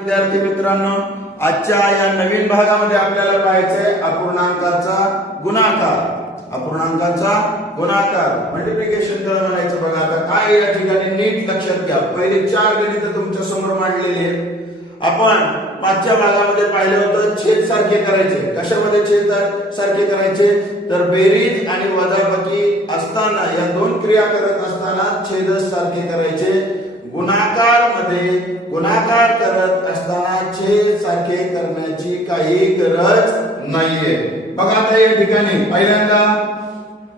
विद्यार्थी मित्रांनो आजच्या या नवीन भागामध्ये आपल्याला पाहायचंय अपूर्णांकाचा गुणाकार. अपूर्णांकाचा गुणाकार. मल्टिप्लिकेशन करून म्हणायचं बघा. आता काय या ठिकाणी? नीट लक्षात घ्या. पहिले चार गणित तुमच्यासमोर मांडलेली आहेत. आपण मागच्या भागामध्ये पाहिलं होतं छेद सारखे करायचे. कशामध्ये छेद सारखे करायचे? तर बेरीज आणि वजाबाकी असताना या दोन क्रिया करत असताना छेद सारखे करायचे. गुणाकारमध्ये गुणाकार करत असताना छेद सारखे करण्याची काही गरज नाहीये. बघा आता या ठिकाणी पहिल्यांदा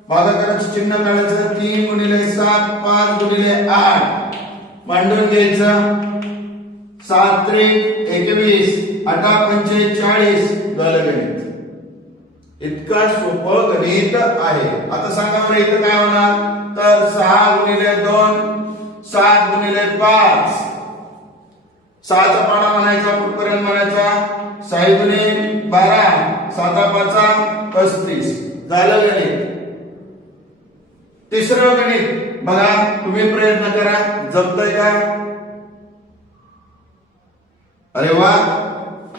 भागाकाराचे चिन्ह काढायचं. तीन गुणिले सात पाच गुणिले आठ. मांडून घ्यायचं. सात त्रिक एकवीस अठरा पंचेचाळीस झालं गणित इतका सोपं गणित आहे. आता सांगा बरं इथं काय होणार? तर सहा गुणिले दोन सात गुणिले पाच. सहाचा पाडा म्हणायचा कुठपर्यंत म्हणायचा? साई गुणे बारा साता पाचा पस्तीस. झालं गणित. तिसरं गणित. बघा तुम्ही प्रयत्न करा. जमतय का? अरे वा.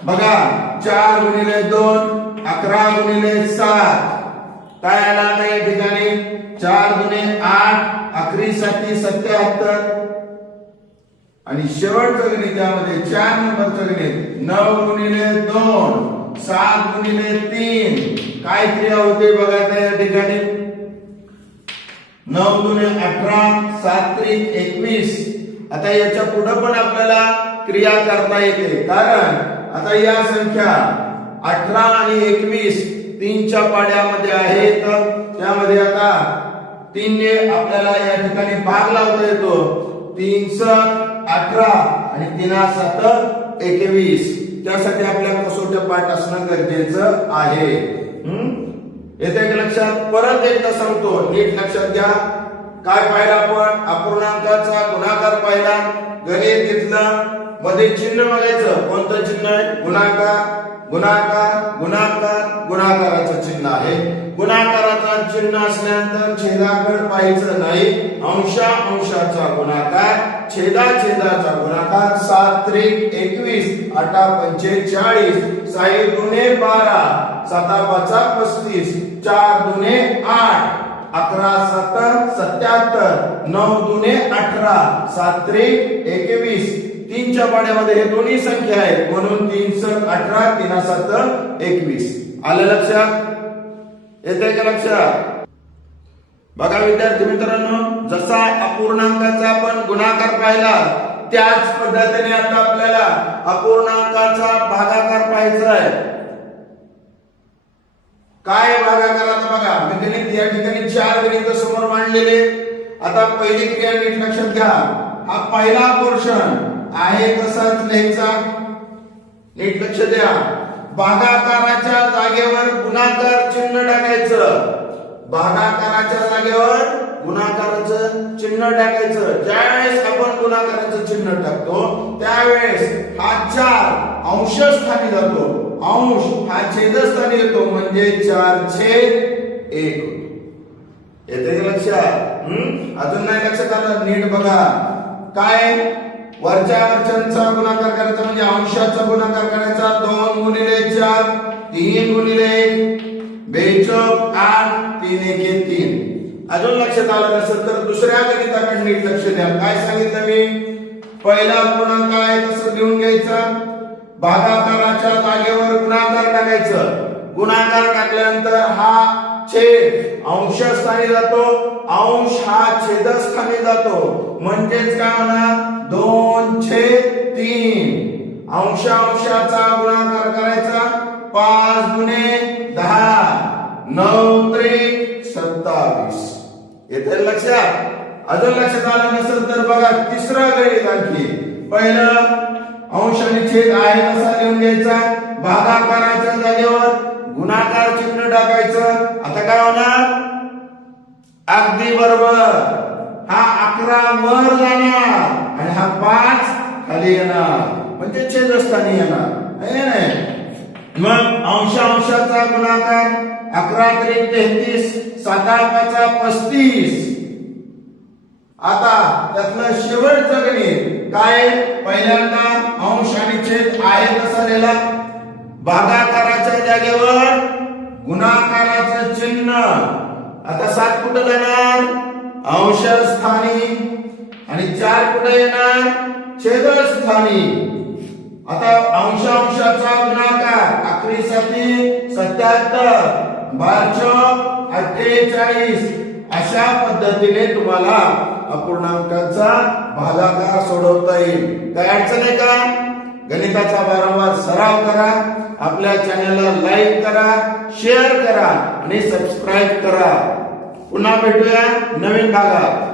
बघा चार गुणिले दोन अकरा गुणिले सात. काय आला आता या ठिकाणी? चार गुणे आठ अकरी साठी सत्याहत्तर. आणि शेवटचं गणित त्यामध्ये चार नंबरचं गणित नऊ गुणिले दोन सात गुणिले तीन. काय क्रिया होते बघा या ठिकाणी? नऊ गुणे अठरा सात त्रिक एकवीस. आता याच्या पुढं पण आपल्याला क्रिया करता येते. कारण आता या संख्या अठरा आणि एकवीस तीनच्या पाड्यामध्ये आहेत. त्यामध्ये आता तीनने आपल्याला या ठिकाणी भाग लावता येतो. तीन सात अठरा आणि तीना सात एकवीस. त्यासाठी आपल्या कसोट्या पाठ असणं गरजेचं आहे. हम्म? येते लक्षात. परत एकदा सांगतो. नीट लक्षात घ्या. काय पाहिलं आपण? अपूर्णांकाचा गुणाकार पाहिला. गणित घेतलं. मध्ये चिन्ह बघायचं. कोणतं चिन्ह आहे? गुणाकार गुणाकार गुणाकार गुणाकाराचं चिन्ह आहे. गुणाकाराचा चिन्ह असल्यानंतर छेदाकडे पाहायचं नाही. अंशा अंशाचा गुणाकार छेदा छेदाचा गुणाकार सात त्रिक एकवीस अठरा पंचेचाळीस साई दुने बारा साता पाचा पस्तीस चार दुने आठ अकरा सात सत्याहत्तर नऊ दुने अठरा सात त्रिक एकवीस तीनच्या पाड्यामध्ये हे दोन्ही संख्या आहेत. म्हणून तीन सत अठरा तीन सात एकवीस. आलं लक्षात? येते का लक्षात? बघा विद्यार्थी मित्रांनो जसा अपूर्णांकाचा आपण गुणाकार पाहिला त्याच पद्धतीने आता आपल्याला अपूर्णांकाचा भागाकार पाहायचा आहे. काय भागाकार आता बघा मी गणित या ठिकाणी चार गणित समोर मांडलेले. आता पहिली क्रिया नीट लक्षात घ्या. हा पहिला पोर्शन आहे तसाच लिहायचा नीट लक्ष द्या. भागाकाराच्या जागेवर गुणाकार चिन्ह टाकायचं. भागाकाराच्या जागेवर गुणाकाराचं चिन्ह टाकायचं. ज्यावेळेस आपण गुणाकाराचं चिन्ह टाकतो त्यावेळेस हा चार अंशस्थानी जातो. अंश हा छेदस्थानी येतो म्हणजे चार छेद एक. येते लक्षात? हम्म? अजून नाही लक्षात आलं? नीट बघा. काय? वरच्या वरच्यांचा गुणाकार करायचा म्हणजे अंशाचा गुणाकार करायचा. दोन गुणिले चार तीन गुणिले एक. बेचोक आठ तीन एके तीन. अजून लक्षात आलं नसेल तर दुसऱ्या गणिताकडे नीट लक्ष द्या. काय सांगितलं मी? पहिला गुणांक आहे तसं लिहून घ्यायचा. भागाकाराच्या जागेवर गुणाकार टाकायचं. गुणाकार टाकल्यानंतर हा छेद अंशस्थानी जातो. अंश हा छेदस्थानी जातो. म्हणजेच काय होणार? दोन छेद तीन. अंशा अंशाचा गुणाकार करायचा. पाच गुणे दहा. नऊ त्रिक सत्तावीस. येथे लक्षात. अजून लक्षात आलं नसेल तर बघा तिसरा गणित आणखी. पहिलं अंश आणि छेद आहे तसा लिहून घ्यायचा? भागाकाराच्या जागेवर. गुणाकार चिन्ह टाकायचं. आता काय होणार? अगदी बरोबर. हा अकरा वर जाणार आणि हा पाच खाली येणार. म्हणजे छेदस्थानी येणार. नाही? मग अंश अंशाचा गुणाकार अकरा त्रिक तेहतीस सात पाचा पस्तीस. आता त्यातलं शेवटचं गणित काय पहिल्यांदा अंश आणि छेद आहे तसा लिहिला. भागाकार जागेवर गुणाकाराचं चिन्ह. आता सात कुठं जाणार? अंश स्थानी आणि चार कुठे येणार? छेदस्थानी आता अंश अंशाचा गुणाकार अकरी साठी सत्याहत्तर मार्च अठ्ठेचाळीस. अशा पद्धतीने तुम्हाला अपूर्णांकाचा भागाकार सोडवता येईल. काय अडचण आहे का? गणिताचा वारंवार सराव करा. आपल्या चॅनलला लाईक करा शेअर करा आणि सबस्क्राईब करा. पुन्हा भेटूया नवीन भागात.